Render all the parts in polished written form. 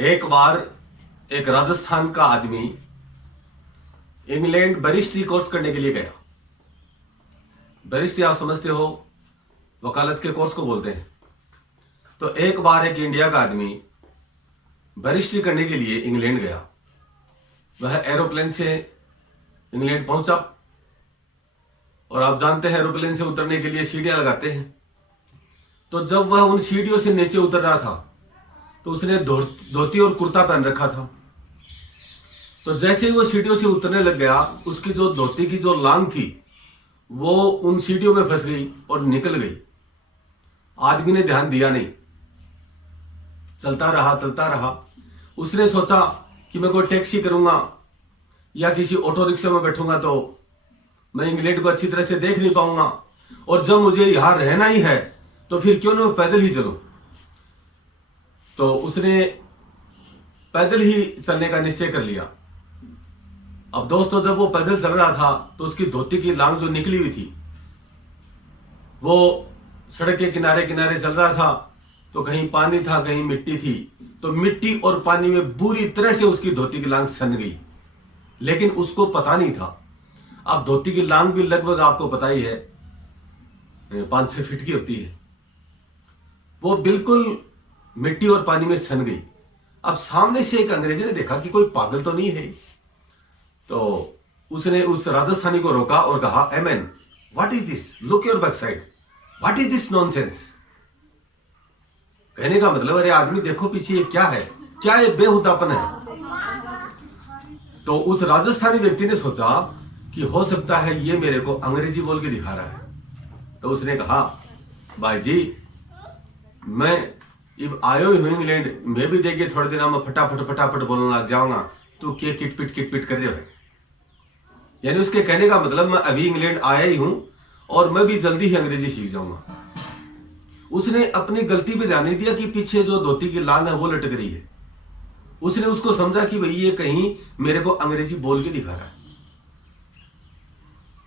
एक बार एक राजस्थान का आदमी इंग्लैंड बैरिस्ट्री कोर्स करने के लिए गया। बैरिस्ट्री आप समझते हो, वकालत के कोर्स को बोलते हैं। तो एक बार एक इंडिया का आदमी बैरिस्ट्री करने के लिए इंग्लैंड गया। वह एरोप्लेन से इंग्लैंड पहुंचा और आप जानते हैं एरोप्लेन से उतरने के लिए सीढ़ियां लगाते हैं। तो जब वह उन सीढ़ियों से नीचे उतर रहा था तो उसने धोती और कुर्ता पहन रखा था। तो जैसे ही वो सीढ़ियों से उतरने लग गया, उसकी जो धोती की जो लांग थी वो उन सीढ़ियों में फंस गई और निकल गई। आदमी ने ध्यान दिया नहीं, चलता रहा। उसने सोचा कि मैं कोई टैक्सी करूंगा या किसी ऑटो रिक्शा में बैठूंगा तो मैं इंग्लैंड को अच्छी तरह से देख नहीं पाऊंगा, और जब मुझे यहां रहना ही है तो फिर क्यों ना मैं पैदल ही चलूं। तो उसने पैदल ही चलने का निश्चय कर लिया। अब दोस्तों, जब वो पैदल चल रहा था तो उसकी धोती की लांग जो निकली हुई थी, वो सड़क के किनारे किनारे चल रहा था। तो कहीं पानी था, कहीं मिट्टी थी। तो मिट्टी और पानी में बुरी तरह से उसकी धोती की लांग सन गई, लेकिन उसको पता नहीं था। अब धोती की लांग भी लगभग आपको पता ही है 5-6 फीट की होती है। वो बिल्कुल मिट्टी और पानी में सन गई। अब सामने से एक अंग्रेजी ने देखा कि कोई पागल तो नहीं है। तो उसने उस राजस्थानी को रोका और कहा, a man, what is this? Look your back side, what is this nonsense? कहने का मतलब, अरे आदमी देखो पीछे, ये क्या है? क्या ये बेहुदापन है? तो उस राजस्थानी व्यक्ति ने सोचा कि हो सकता है ये मेरे को अंग्रेजी बोल के दिखा रहा है। तो उसने कहा, भाई जी, मैं अब आयो ही हूं इंग्लैंड, मैं भी देखिए थोड़े दिन में फटाफट बोलने लग जाऊंगा। तू क्या किटपिट कर रहे हो? यानी उसके कहने का मतलब, मैं अभी इंग्लैंड आया ही हूं और मैं भी जल्दी ही अंग्रेजी सीख जाऊंगा। उसने अपनी गलती पे ध्यान नहीं दिया कि पीछे जो धोती की लांग है वो लटक रही है। उसने उसको समझा कि भाई ये कहीं मेरे को अंग्रेजी बोल के दिखा रहा है।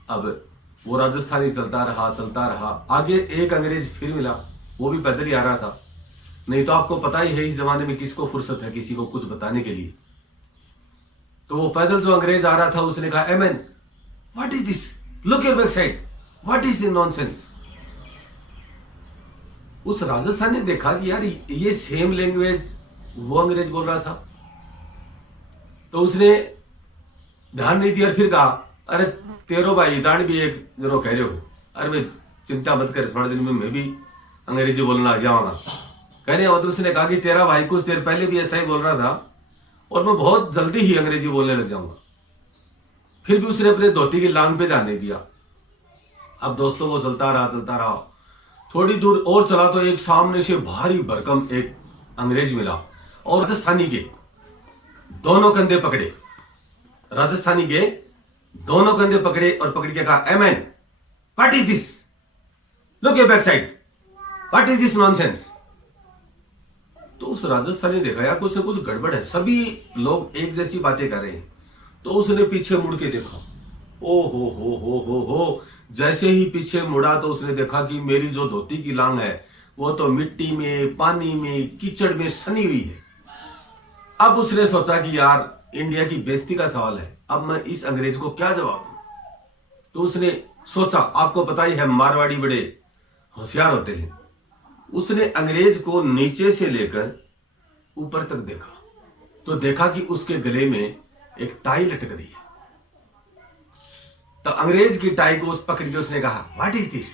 अब वो राजस्थानी चलता रहा। आगे एक अंग्रेज फिर मिला, वो भी पैदल ही आ रहा था। नहीं तो आपको पता ही है इस जमाने में किसको फुर्सत है किसी को कुछ बताने के लिए। तो वो पैदल जो अंग्रेज आ रहा था, उसने कहा, a man, what is this? Look your back side, what is this nonsense? उस राजस्थान ने देखा कि यार ये सेम लैंग्वेज वो अंग्रेज बोल रहा था। तो उसने ध्यान नहीं दिया, फिर कहा, अरे तेरो भाई दान भी एक जरो कह रहे हो, अरे मैं चिंता मत कर, थोड़े दिन में मैं भी अंग्रेजी बोलना आ जाऊंगा। कहने और उसने कहा कि तेरा भाई कुछ देर पहले भी ऐसा ही बोल रहा था और मैं बहुत जल्दी ही अंग्रेजी बोलने लग जाऊंगा। फिर भी उसने अपने धोती की लांग पे ध्यान नहीं दिया। अब दोस्तों, वो चलता रहा। थोड़ी दूर और चला तो एक सामने से भारी भरकम एक अंग्रेज मिला और राजस्थानी के दोनों कंधे पकड़े। और पकड़ के कहा, a man, what is this? Look your back side, what is this nonsense? तो उस राजस्थानी ने देखा यार कुछ न कुछ गड़बड़ है, सभी लोग एक जैसी बातें कर रहे हैं। तो उसने पीछे मुड़ के देखा। ओ हो, जैसे ही पीछे मुड़ा तो उसने देखा कि मेरी जो धोती की लांग है वो तो मिट्टी में, पानी में, कीचड़ में सनी हुई है। अब उसने सोचा कि यार इंडिया की बेइज्जती का सवाल है, अब मैं इस अंग्रेज को क्या जवाब दूं? तो उसने सोचा, आपको पता ही है मारवाड़ी बड़े होशियार होते हैं। उसने अंग्रेज को नीचे से लेकर ऊपर तक देखा तो देखा कि उसके गले में एक टाई लटक रही है। तो अंग्रेज की टाई को उस पकड़ के उसने कहा, व्हाट इज दिस?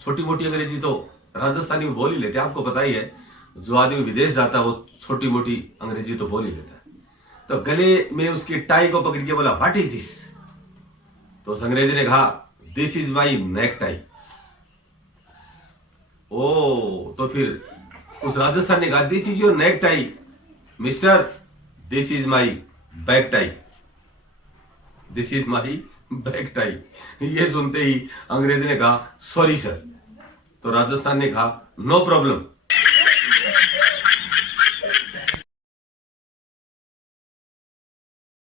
छोटी मोटी अंग्रेजी तो राजस्थानी में बोल ही लेते, आपको पता ही है, जो आदमी विदेश जाता है वो छोटी मोटी अंग्रेजी तो बोल ही लेता है। तो गले में उसकी टाई को पकड़ के बोला, व्हाट इज दिस? तो उस अंग्रेज ने कहा, this is my necktie. ओ, तो फिर उस राजस्थान ने कहा, this is your necktie mister, this is my back tie, this is my back tie. ये सुनते ही अंग्रेज ने कहा, सॉरी सर। तो राजस्थान ने कहा, नो प्रॉब्लम,